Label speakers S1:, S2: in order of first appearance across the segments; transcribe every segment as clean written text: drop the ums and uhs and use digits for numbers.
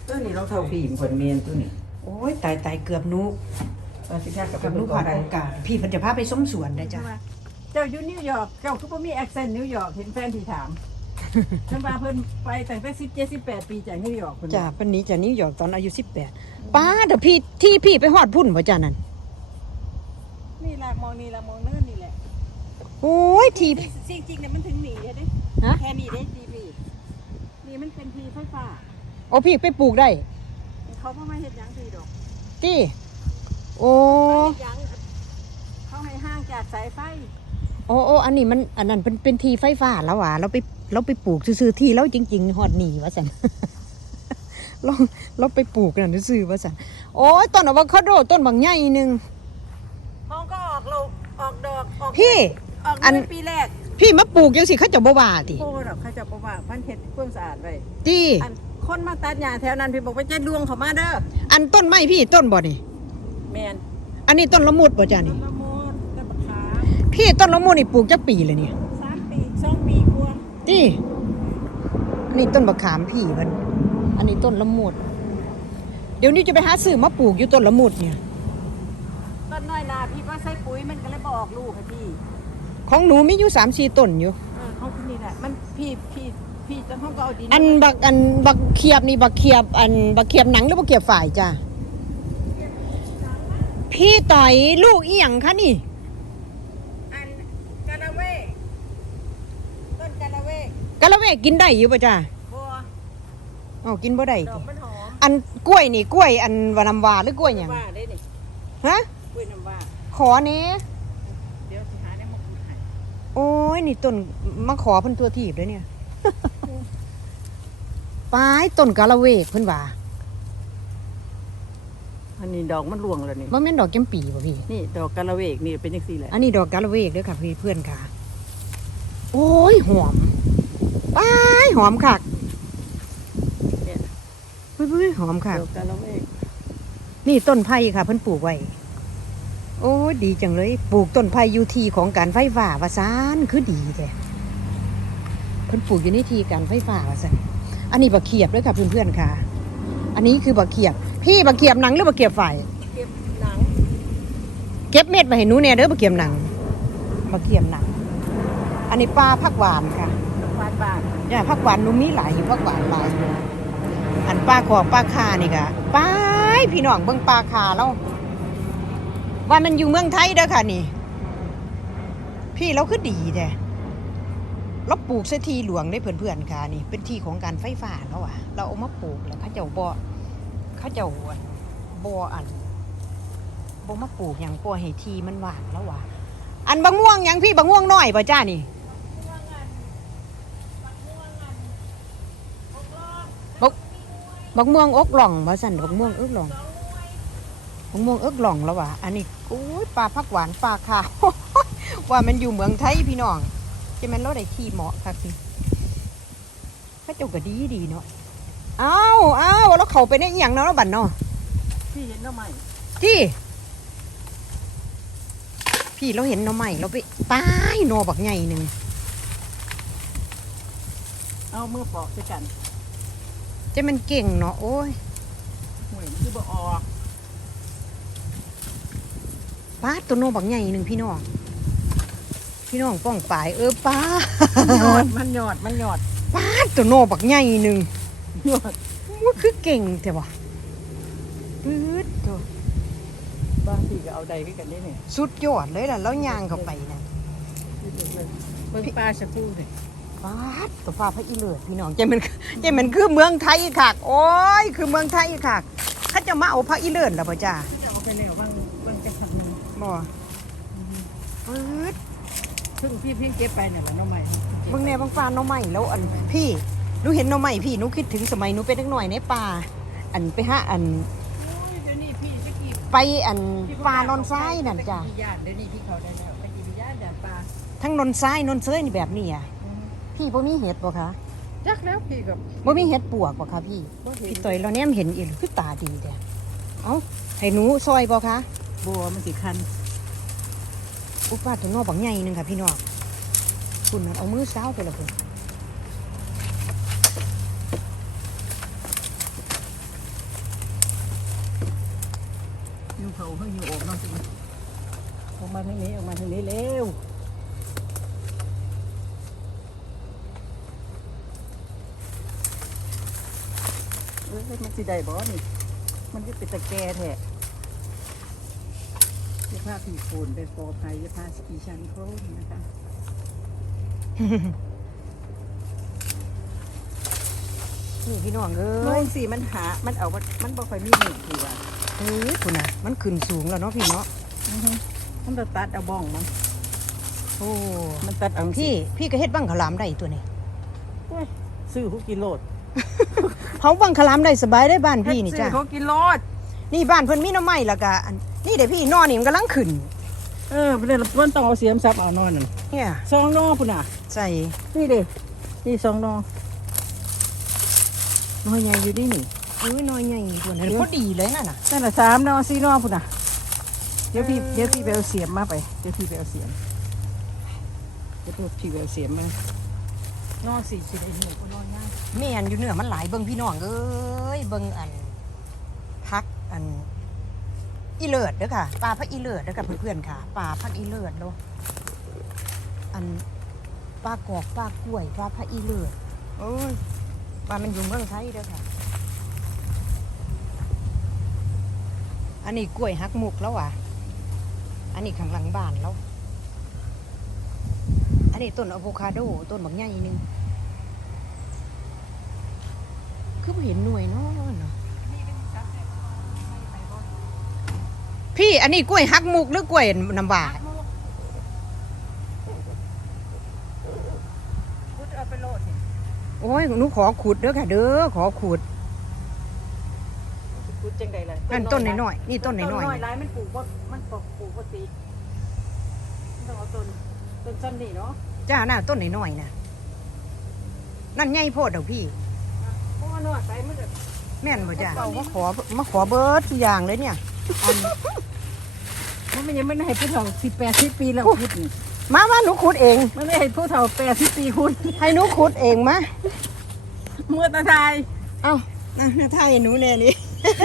S1: ตัวนี้เราเท่าพี่ผลเมียนตัวนี้
S2: โอ้ยตายเกือบนุก
S1: สิแค่กับ
S2: เกือบนุกผ่านโอกาสพี่เพิ่นจะพาไปส้มสวนได้จ้ะ
S1: เจ้าอยู่นิวยอร์กเจ้าคือบ่มีแอคเซนต์นิวยอร์กเห็นแฟนที่ถามฉันว่าเพิ่นไปตั้งแต่17-18 ปีจากนิวยอร์กเพิ่น
S2: จ้ะเพิ่นหนีจากนิวยอร์กตอนอายุ18ป้าเดี๋ยวพี่ไปฮอดพุ่นบ่จ้ะนั่น
S1: นี่ล่ะมองนี่ล่ะมองเนินนี่แหละ
S2: โอ้ยที่
S1: จริงๆเนี่ยมันถึงหนีเด้
S2: ฮะ
S1: แค่นี้เด้ทีวีนี่มันเป็นทีไฟฟ้า
S2: โอ้พี่ไปปลูกได้
S1: เขาบ่มาเฮ็ดหยังทีดอก
S2: ติโอ้
S1: เฮ็ดหยังเขาให้ห่างจากสายไฟ
S2: โอ้อันนี้มันอันนั้นเป็นที่ไฟฟ้าแล้วอ่ะเราไปปลูกซื่อๆที่เราจริงๆฮอดหนีว่าซั่น เราไปปลูกนั่นซื่อๆว่าซั่นโอ้ยต้นอะโวคาโดต้นบางใหญ่นึง
S1: ห้องก็ออกลูกออกดอกออก
S2: พี่
S1: ออก
S2: อัน
S1: เดือนปีแรก
S2: พี่มาปลูกจังสิเขาจะบ่ว่าติ
S1: โอ้ดอกเขาจะบอกว่าพันเฮ็ดความสะอาดไว้
S2: ติ
S1: อันคนมาตัดหญ้าแถวนั้นพี่บอกว่าจะดวงเขามาเด้อ
S2: อันต้นไม้พี่ต้นบ่นี่
S1: แมน
S2: อันนี้ต้นละมุดบ่จ้ะนี่
S1: ละมุดต้นบักขาม
S2: พี่ต้นละมุดนี่ปลูกจักปีเลยเนี่ย
S1: 3 ปี2 ปีกว่า
S2: ติอันนี้ต้นบักขามพี่มันอันนี้ต้นละมุดเดี๋ยวนี้จะไปหาซื้อมาปลูกอยู่ต้นละมุดเนี่ย
S1: ต้นน้อยนาพี่ว่าใส่ปุ๋ยมันก็เลยบออกลูกให้พี่
S2: ของหนูมีอยู่3-4ต้นอยู่
S1: เขาที่นี่แหละมันพี่จะห้องก็เอาดิน
S2: อันบักเขียบนี่บักเขียบบักเขียบหนังหรือบักเขียบฝ่ายจ้ะพี่ต่อยลูกอีหยังคะนี่
S1: อันกาลาเวกต้นกาลาเวก
S2: กะละเวกกินได้อยู่ป่ะจ้ะ
S1: บัว
S2: อ๋อกินบ่ได้
S1: ดอ
S2: ติ
S1: กมันหอม
S2: อันกล้วยนี่กล้วยอันวานำวาหรือกล้วยหยัง
S1: ว่าได้นี่
S2: ฮะ
S1: กล้วยน้ำว่า
S2: ขอแหน่
S1: เดี๋ยวสิหาได้มาปลูกให้
S2: โอ้ยนี่ต้นมาขอเพิ่นตัวทีบเลยเนี่ย ปลายต้นกะละเวกเพิ่นว่า
S1: อันนี้ดอกมันร่วงแล้วนี่
S2: บ่แม่นดอกแก้มปีบ่พี่
S1: นี่ดอกกาลาเวกนี่เป็นจังซี่แหละ
S2: อันนี้ดอกกะละเวกเด้อค่ะพี่เพื่อนค่ะ โอ้ยหอมปลายหอมคัก
S1: เนี่ย
S2: เฮ้ยหอมคัก
S1: ดอกกาลาเวก
S2: นี่ต้นไผ่ค่ะเพิ่นปลูกไว้ โอ้ยดีจังเลยปลูกต้นไผ่อยู่ที่ของการไฟฟ้าว่าซานคือดีแท้เพิ่นปลูกอยู่ในที่การไฟฟ้าว่าซั่นอันนี้บักเขียบด้วยค่ะเพื่อนๆค่ะ อันนี้คือบักเขียบพี่บักเขียบหนังหรือบักเขียบฝ่าย
S1: เก็บหนัง
S2: เก็บเม็ดมาให้หนูเนี่ยเด้อบักเขียบหนังบักเขียบหนัง อันนี้ปลาผักหวานค่ะ
S1: บาทบาท
S2: เนี่ยผักหวานหนูมีหลายผักหวานหลายอยู่อันปลาขอกปลาคานี่ค่ะไปพี่น้องเบิ่งปลาคาแล้วว่ามันอยู่เมืองไทยเด้อค่ะนี่ พี่เราคือดีแท้เราปลูกเสทีหลวงได้เพื่อนๆค่ะนี่เป็นที่ของการไฟฟ้าแล้วอ่ะเราเอามาปลูกแล้วเขาเจ้าบ่มาปลูกอย่างปล่อยให้ทีมันว่างแล้วว่ะอันบะม่วงหยังพี่บะม่วงน้อยป่ะจ้านี่บักม่วงอกหล่องมาสั่นบักม่วงเอิกหล่องบักม่วงเอิกหล่องแล้วว่ะอันนี้โอ้ยปลาผักหวานปลาขาว ว่ามันอยู่เมืองไทยพี่น้องจะมันรถไอที่เหมาะค่ะพี่พระเจ้าก็ดีเนาะอ้าวแล้วเขาไปได้อหย่างเนาะบัดเนาะ
S1: พี่เห็นแล้วไหม
S2: ที่พี่เราเห็นเนาะใหม่เราไปตายหนอบักใหญ่หนึ่ง
S1: เอามือปอกด้วยกัน
S2: จะมันเก่งเนาะโอ้ย
S1: ห่วยคือบ่ออก
S2: ป้าดตัวโนบักใหญ่หนึ่งพี่น้องป้องปายป้า
S1: มันหยอด
S2: ป้าดตัวโนบักใหญ่หนึ่ง
S1: หยอด
S2: ว่าคือเก่งแต่ว่าปื๊ดตัว
S1: บางทีก็เอาใดด้วยกันได้เนี่ย
S2: สุดยอดเลยล่ะแล้วยางเข้าไปนะ
S1: เบิ่งปลาสะพูเลย
S2: ป้าดตัวฟ้าพระอีเลิศพี่น้องใจมันคือเมืองไทยคักโอ้ยคือเมืองไทยคักเขาจะมาเอาพระอีเลิศแล้วป่ะจ้า
S1: จะเอาไปแล้วบางจะทำ
S2: บ่ปื๊ด
S1: ซึ่งพี่เพิ่งเก็บไปเนี่ยแหละน้องใหม่
S2: เบิ่งแน่บางฟ้าหน้องใหม่แล้วอันพี่หนูเห็นหน้องใหม่พี่หนูคิดถึงสมัยหนูเป็นเด็กหน่อยในป่าอันไปหาอัน
S1: เดี๋ยวนี้พี่จะกี่
S2: ไปอันป่านนทรายนั่นจ้ะ
S1: ย่านเดี๋ยวนี้พี่เขาได้แล้วไปกี่ย่านด่านปลา
S2: ทั้งนนทรายนนเซยนี่แบบนี้อ่ะพี่บ่มีเห็ดบ่คะ
S1: จักแล้วพี่กับ
S2: บ่มีเห็ดปวกบ่คะพี่พี่ต่อยเราเนี่ยเห็นอีหรือคือตาดีแต่เอ้าให้หนูซอยบ่คะ
S1: บัวมันสิคัน
S2: อุปาตัวน้อบักใหญ่นึงค่ะพี่น้องคุณนั่นเอามือเซ้าไปละเพิ่น
S1: หิวเขาเพิ่งหิวออกมาสิออกมาทางนี้ออกมาทางนี้เร็วมันสิได้บ่นี่มันจะเป็นตะแกแท้ยาผ้าผีโคนไปฟอไทยยาผ้าสกีชันโครนนะคะ
S2: นี่พี่น้องเอ้
S1: โม
S2: ย
S1: งสีมันหามันเอาว่ามันบ่ค่อยมีหนึ่งทีว่า
S2: เฮ้ยคุณน่ะมันขึ้นสูงแล้วเนาะพี่เนาะ
S1: มันจะตัดเอาบ้องมัน
S2: โอ้
S1: มันตัดเอา
S2: พี่ก็เฮ็ดบังขลามได้ตัวนี้
S1: โอ้ยซื้อเขากินโลด
S2: เขาบังขลามได้สบายได้บ้านพี่นี่จ้ะ
S1: ซื้อเขากินโลด
S2: นี่บ้านเพิ่นมีหน้ำไม้แล้วก็อันนี่เดี๋ยวพี่นอนนี่มันกำลังขึ้น
S1: ประเด็นมันต้องเอาเสียมซับเอานอนนั่น
S2: เนี่ย
S1: ซองนอพุ่นน่ะ
S2: ใส่
S1: นี่เด้นี่ซองนอน้อยใหญ่อยู่นี่นี่
S2: อุ้ยน้อยใหญ่ตัวนั้นพอดีเลยน่ะ
S1: นั่นน่ะ3 นอ 4 นอพุ่นน่ะเดี๋ยวพี่ไปเอาเสียมมาไปเดี๋ยวพี่ไปเอาเสียมเดี๋ยวพี่ไปเอาเสียมมานอ4สิได้หิวก็นอนง่าย
S2: แม่นอยู่เหนือมันหลายเบิ่งพี่น้องเอ้ยเบิ่งอันพักอันอีเลิศเด้อค่ะปลาพักอีเลิศเด้อค่ะเพื่อนๆค่ะปลาพักอีเลิศเนาะอันปลากอกปลากล้วยปลาพักอีเลิศโอ้ยปลามันอยู่เมืองไทยเด้อค่ะอันนี้กล้วยฮักมุกแล้วว่ะอันนี้ข้างหลังบ้านแล้วอันนี้ต้นอะโวคาโดต้นบักใหญ่นึงคือบ่เห็นหน่วยเนาะพี่อันนี้กล้วยฮักมุกหรือกล้วยน้ำว้า
S1: พุดเอาไปโลดนี่
S2: โอ้ยหนูขอขุดเด้อค่ะเด้อขอขุด
S1: พุดจังใดล่ะ
S2: นั่นต้นน้อยๆนี่ต้นน้อย
S1: หลายมันปลูกบ่มันปลูกบ่ติต้องเอาต้นซ้ำนี่เนาะ
S2: ๆจ้าน่ะต้นน้อยๆน่ะนั่นใหญ่โพดดอกพี่
S1: เพราะว่านอดไปมันจะ
S2: แม่นบ่จ้ามาขอเบิร์ดทุกอย่างเลยเนี่ยอัน
S1: มันไม่ยังไม่ได้ให้ผู้เฒ่า10-80 ปีแล้วพุดนี่
S2: มาหนูขุดเอง
S1: มันไม่ให้ผู้เฒ่า80 ปีคุณ
S2: ให้หนูขุดเองมา
S1: เมื่อตาทาย
S2: เอ้านะถ้าให้หนูแน่นี่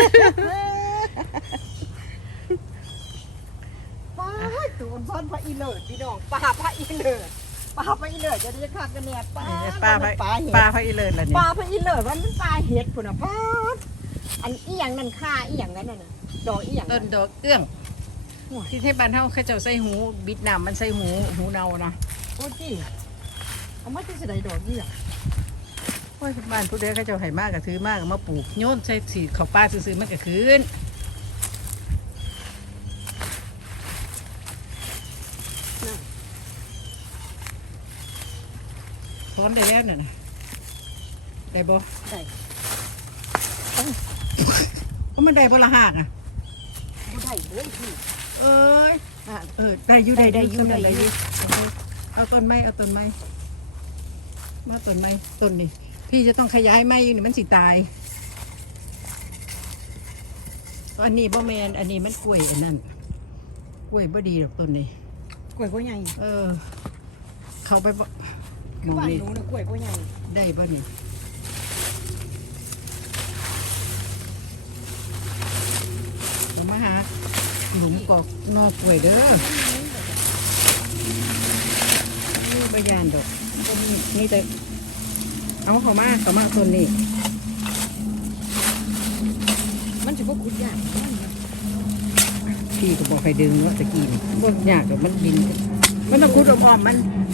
S2: ป้าตัวซ่อนพระอีเลิศพี่น้องป้าพระอีเลิศป้าพระอีเลิศจะได้คักกันเนี่ยป้า
S1: ปลา
S2: เห็ด
S1: พระอีเลิศล่ะนี่
S2: ปลาพระอีเลิศว่ามันปลาเห็ดพุ่นน่ะป้าอันอีหยังนั่นค่าอีหยังนั้นน่ะดอกอีหยัง
S1: ต้นดอกเอื้องที่เทพบ้านเฮาเขาเจ้าใส่หูบิดน้ำมันใส่หูเนานะ
S2: โอ้จี้เอามาที่สิได้ดอกอีหยัง
S1: โอ้ยบ้านผู้ใดเขาเจ้าให้มากก็ถือมากก็มาปลูกโยนใส่สีข้าวปลาซื่อๆมันก็คืนถอนได้แล้วเนี่ยนะได้บ่
S2: ได้
S1: ก็มันได้บ่ละหากอ่ะ
S2: บ่ได้เลยพี่
S1: เอ้ย
S2: อ่ะ
S1: ได้อยู่
S2: ได้อยู่
S1: เอาต้นไม้มาต้นไม้ต้นนี่พี่จะต้องขยายไม้อยู่นี่มันสิตายอันนี้บ่แมนอันนี้มันกล้วยอันนั้นกล้วยบ่ดีหรอกต้นนี้
S2: กล้วยบ่ใหญ่
S1: เขาไปบ่
S2: คือบ้านหนูน่ะกล้วยบ่ใหญ่
S1: ได้บ่นี่ผมมาหาหลุมกอกนอกกล้วยเด้อนี่บ่ยานดอกนี่แต่เอาเขามาต้นนี้
S2: มันสิบ่ขุดยาก
S1: พี่ก็บอกให้ดึงว่าตะกี้นี่บ่ยากดอกมันบิน มันต้องคุดอ้อมๆมัน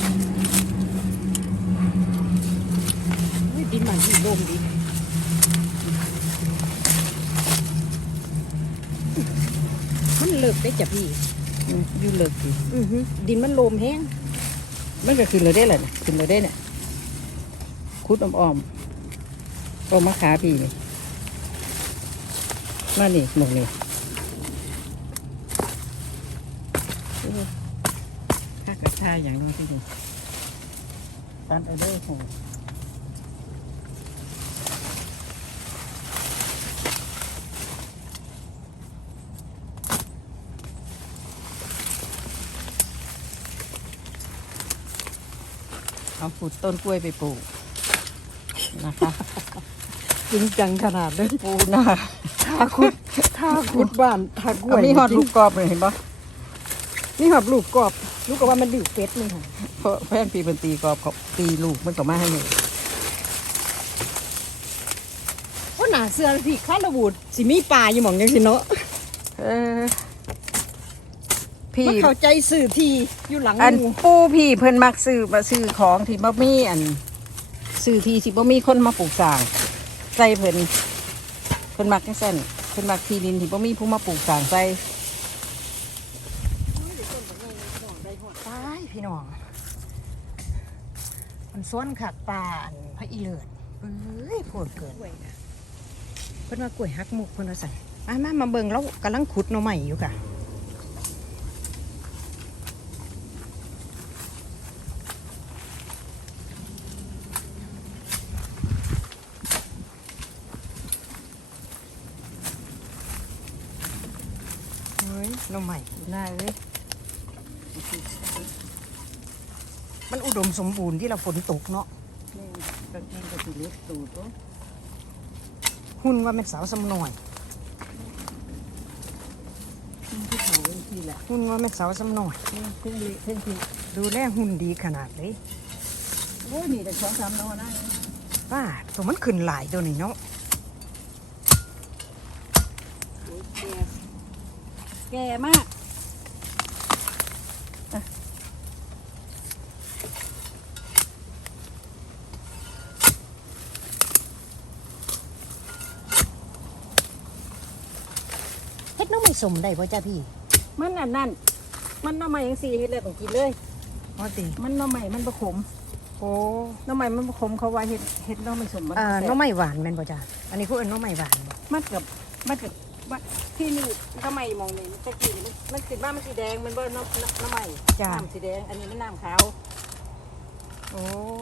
S2: อุ้ยดินมันสิโดมดีมันเลิกได้จ้ะพี่
S1: อยู่เลิกสิ
S2: ดินมันโลมแห้ง
S1: มันก็ขึ้นเลยได้แหละนี่ขึ้นเลยได้เนี่ยคุดอ้อมๆก็มาขาพี่นี่มานี่หมกนี่ข้ากระชายอย่างน้อยที่นี่ตันไอเดอร์ของเอาขุดต้นกล้วยไปปลูกนะคะจริงจังขนาดเลย
S2: ปูนา
S1: ท่าขุดบ้านท่ากล้วย
S2: มีฮอดลูกกรอบเลยเห็นปะ
S1: นี่หอบลูกกรอบลูกก็ว่ามันดิวเป็ดนี่ค่ะ
S2: เพราะแฟนพี่เป็นตีกรอบเขาตีลูกมันก็มาให้หนู
S1: ว่าหนาเสือพี่ข้าวระบูดสิมีปลาอยู่หม่องยังสิเนาะ
S2: เออพี่
S1: มันเข้าใจสื่อที่อยู่หลัง
S2: อัน
S1: หมู่
S2: ปูพี่เพิ่นมักซื้อมาซื้อของที่บ่มีอันซื้อที่ที่บ่มีคนมาปลูกสร้างใส่เพิ่นมักจังซั่นเพิ่นมักที่ดินที่บ่มีผู้มาปลูกสร้างใส่ตายพี่น้องมันสวนขักป่าอันพระอีเลิศเอ้ยโพดเกินเพิ่นว่ากล้วยหักมุกเพิ่นว่าซั่นมาเบิ่งแล้วกำลังขุดหน่อไม้อยู่ค่ะหน่อไม้น่าเลยมันอุดมสมบูรณ์ที่เราฝนตกเนาะ
S1: กางเกงกระสีเล็กตูด
S2: หุ่นว่าเป็นสาวสำน่อย
S1: ที่เขาที่แหละ
S2: หุ่นว่าเป็นสาวสำน่อย
S1: เพิ่งเละเพิ่งที่
S2: ดูแลหุ่นดีขนาดเลย
S1: โอ้นี่แต่2-3 นอได้
S2: ว่าตัวมันขึ้นหลายตัวนี้เนาะ
S1: แก่มาก
S2: เฮ็ดน้องไม่สมได้ป่ะจ้าพี่
S1: มันอันนั้นมันหน้ำใหม่ยังสี่เฮ็ดเลยต้องกินเลย
S2: อ๋อติ
S1: มันหน้ำใหม่มันประขม
S2: โอ้
S1: หน้ำใหม่มันประขมเขาว่าเฮ็ดหน้ำใหม่สมมัน
S2: น้องไม่หวานแม่นป่ะจ้าอันนี้พวกน้องไม่หวานบ่
S1: มันกับว่าที่นี่หน้ำใหม่มองนี่ตะกี้นี่มันสีบ้ามันสีแดงมันบ่น้ำใหม่น้ำสีแดงอันนี้มันน้ำขาว
S2: โอ้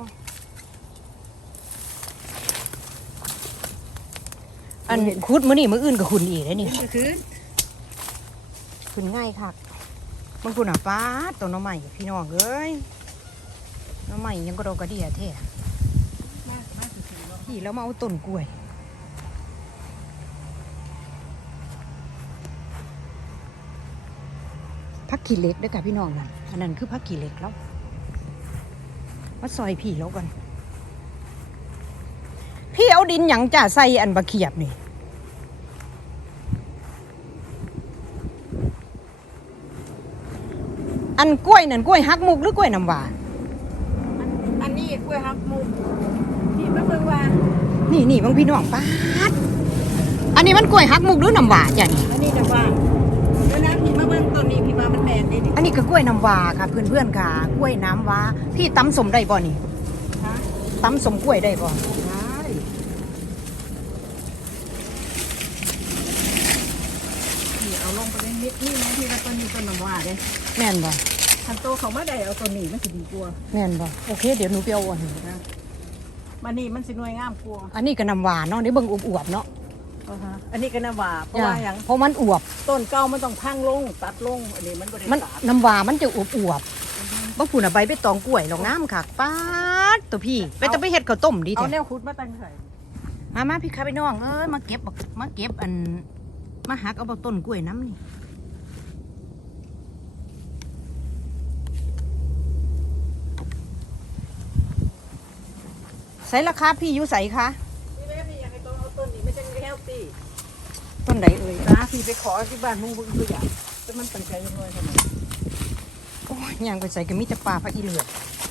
S2: อันขุดมื้อนี้มื้ออื่นก็ขุดอีกได้นี่
S1: ก็คือ
S2: ขึ้นง่ายคักบางคนอ่ะป้าดตัวน้องใหม่พี่น้องเอ้ยน้องใหม่ยังกระโดดกระเดียแท้พี่แล้วมาเอาต้นกล้วยพักขี้เหล็กด้วยค่ะพี่น้องนั่นอันนั้นคือพักขี้เหล็กแล้วมาซอยพี่แล้วกันพี่เอาดินหยังจ่าใส่อันบะเขียบนี่อันกล้วยนั่นกล้วยฮักมุกหรือกล้วยน้ำว้า
S1: อันนี้กล้วยฮักมุกที่มาเบิ่งว่า
S2: นี่บางพี่น้องป้าดอันนี้มันกล้วยฮักมุกหรือน้ำว้าจ้ะนี่
S1: อันนี้แต่ว่าเวลาพี่มาเบิ่งต้นนี้พี่ว่ามันแมนได้ดิ
S2: อันนี้ก็กล้วยน้ำว้าค่ะเพื่อนๆค่ะกล้วยน้ำว้าพี่ตำสมได้บ่นี่
S1: ฮะ
S2: ตำสมกล้วยได้บ่
S1: ได้นี่เอาลงไปเลยนี่นะที่ว่าต้นนี้ต้นน้ำว่าเด้
S2: แม่นบ่
S1: คันโตเขามาได้เอาต้นนี้มันสิดีกว่า
S2: แม่นบ่โอเคเดี๋ยวหนูไปเอาอันนี้
S1: นะมันนี่มันสิหน่วยงามกว่า
S2: อันนี้ก็น้ำว้าเนาะเดี๋ยวเบิ่งอวบๆเนาะ
S1: อันนี้ก็น้ำว่าเพราะว่าอย่าง
S2: เพราะมันอวบ
S1: ต้นเก่ามันต้องพังลงตัดลงอันนี้มันบ่ได้
S2: มัน
S1: ตัด
S2: น้ำว้ามันจะอวบบ่พูนอ่ะใบไปตองกล้วยลงน้ำค่ะป้าดตัวพี่ไปต้องไปเฮ็ดข้าวต้มดี
S1: เอา
S2: แท้
S1: แนวขุดมาตั้งใส่
S2: มาพี่ข้าไปน้องเอ้ยมาเก็บอันมาหักเอาต้นกล้วยน้ำนี่ใส่ราคาพี่อยู่ใส่คะ
S1: พี่แม่พี่อยากให้ต้องเอาต้นนี้ไม่ใช่เฮลตี้
S2: ต้นไหนเอ่ย
S1: นะพี่ไปขอที่บ้านมึงตัวอย่างแต่มันตั้งใจยังไงทำไม
S2: โอ้ยย่างไปใส่ก็มีแต่ปลาพระอีเลือด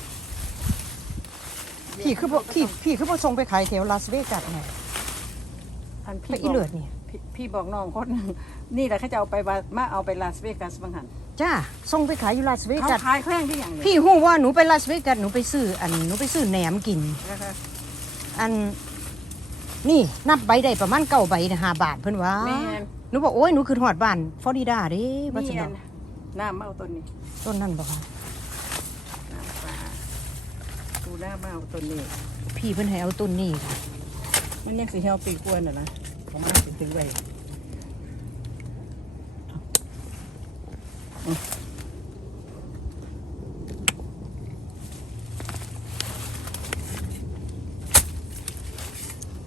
S2: พี่คือบ่ส่งไปขายแถวลาสเวกัสไง
S1: อัน
S2: พระอีเลือดนี่
S1: พี่บอกน้องคนหนึ่งนี่แหละเขาจะเอาไปมาเอาไปลาสเวกัสบางหัน
S2: จ้าส่งไปขายอยู่ลาสเว
S1: เขา
S2: กัส
S1: ขายแข้งที่อย่างนี้
S2: พี่ฮู้ว่าหนูไปลาสเวกัสหนูไปซื้อแหนมกิน
S1: นะคะ
S2: อันนี่นับใบได้ประมาณ9 ใบนะ5 บาทเพิ่นว่า
S1: แม่น
S2: หนูบอกโอ้ยหนูคือหอดบ้านฟลอริดาเด้ว่า
S1: นี่
S2: สิ
S1: อั
S2: เนาะ
S1: นน้ำมาเอาต้นนี้
S2: ต้นนั่นบ่คะ
S1: น้ำปลาดูน้ำมาเอาต้นนี้
S2: พี่เพิ่นให้เอาต้นนี้ค่ะ
S1: มันยังสีเฮลตีกวนนะผมมาถึงไว้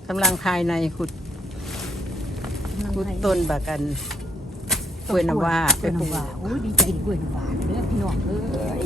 S1: กำลังภายในขุดต้นบากันกล้วยน้ำว้าไปปลูก
S2: โอ้ยดีใจกล้วยน้ำว้าเด้อพี่น้องเอ้ย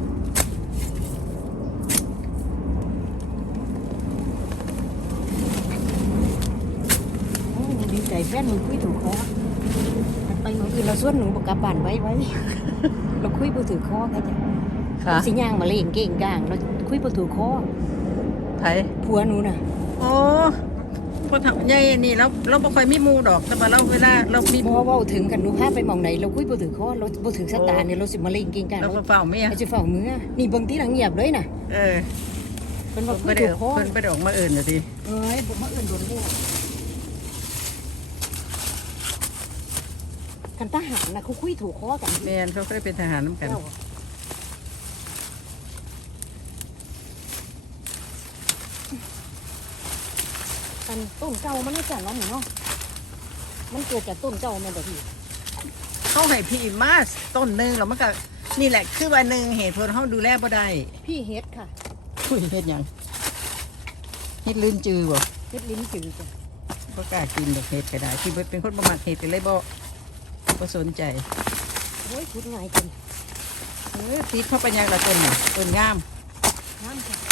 S2: โอ้ดีใจแฟนหนูคุยถูกคอไปเมื่อคืนเราส่วนหนูบอกกลับบ้านไว้ เราคุยบ่ถือคอกันจ้ะ
S1: ค่ะ
S2: สิย่างมาเล่นเก่งกลางเราคุยบ่ถือคอ
S1: ไผ
S2: ผัวหนูน่ะ
S1: โอ้พอทำใหญ่นี่เราบ่ค่อยมีหมู่ดอกแต่ว่าเราเวลาเรามี
S2: บ่เว้าถึงกันหนูพาไปหม่องไหนเราคุยบ่ถือคอเราบ่ถือสตาร์เนี่ยเราสิมาเล่นเก่งกลาง
S1: เรา
S2: เรา
S1: เฝ้าเมีย
S2: สิเฝ้ามือนี่เบิ่งที่หลังเงียบเลยน่ะ
S1: เออ
S2: เพิ่นว่าคุ
S1: เพิ่
S2: ย
S1: น
S2: ถูกคอ
S1: ไปดอกมาเอิ้นน่ะสิ
S2: เอ้ยบ่มาเอิ้นโดนบ่กันทหารน่ะเขาคุยถูกคอกัน
S1: แม่นเขาเคยเป็นทหารนำกัน
S2: เจ้าอันต้นเก่ามันน่าจะเนาะหนูเนาะมันเกิดจากต้นเก่าแม่นบ่พี่
S1: เขาให้พี่มาต้นหนึงแล้วมันก็นี่แหละคือว่าหนึงเหตุผลเฮาดูแลบ่ได้
S2: พี่เฮ็ดค่ะ
S1: อุ้ยเฮ็ดหยังเฮ็ดลื่นจือบ่
S2: เฮ็ดลิ้นจืดจ้ะ
S1: บ่กล้ากินดอกเฮ็ดก็ได้ที่เบิดเป็นคนบ่มักเฮ็ดก็เลยบ่สนใจ
S2: โอ้ยพูดง่ายจัง
S1: ติดเข้าไปยังละต้นน่ะต้นงาม
S2: น้ำค่ะ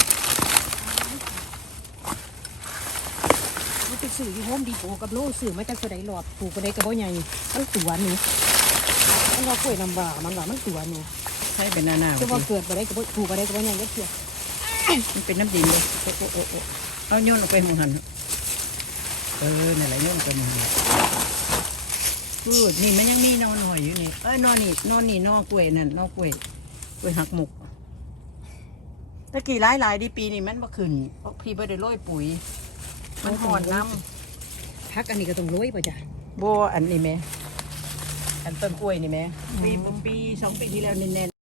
S2: มันไปซื้อที่โฮมดีโปกับโลซื้อมาจากสไดหลอดปลูกกระไดกระบอกใหญ่มันตัวหนูมันว่ากล้วยน้ำว้ามันว่ามันตัวหนู
S1: ใช้เป็นหน้า
S2: จะว่าเกิดกระไดกระบอกปลูกกระไดกระบอกใหญ่ก็เทียบ
S1: มันเป็นน้ำดินเลยโอ้เอาโยนลงไปหมู่หันนั่นแหละโยนลงไปหมู่หันนี่มันยังมีนอนหน่อยอยู่นี่นอนนี่นอกล้วยนั่นนอกล้วยหักมุกตะกี้หลายดีปีนี่มันบ่ขึ้นเพราะพี่บ่ได้โรยปุ๋ยมันห่อนน้ำ
S2: พักอันนี้ก็ต้องโรยป่ะจ้ะ
S1: บัวอันนี้แม่อันต้นกล้วยนี่แม่ปี2 ปีที่แล้วนี่แน่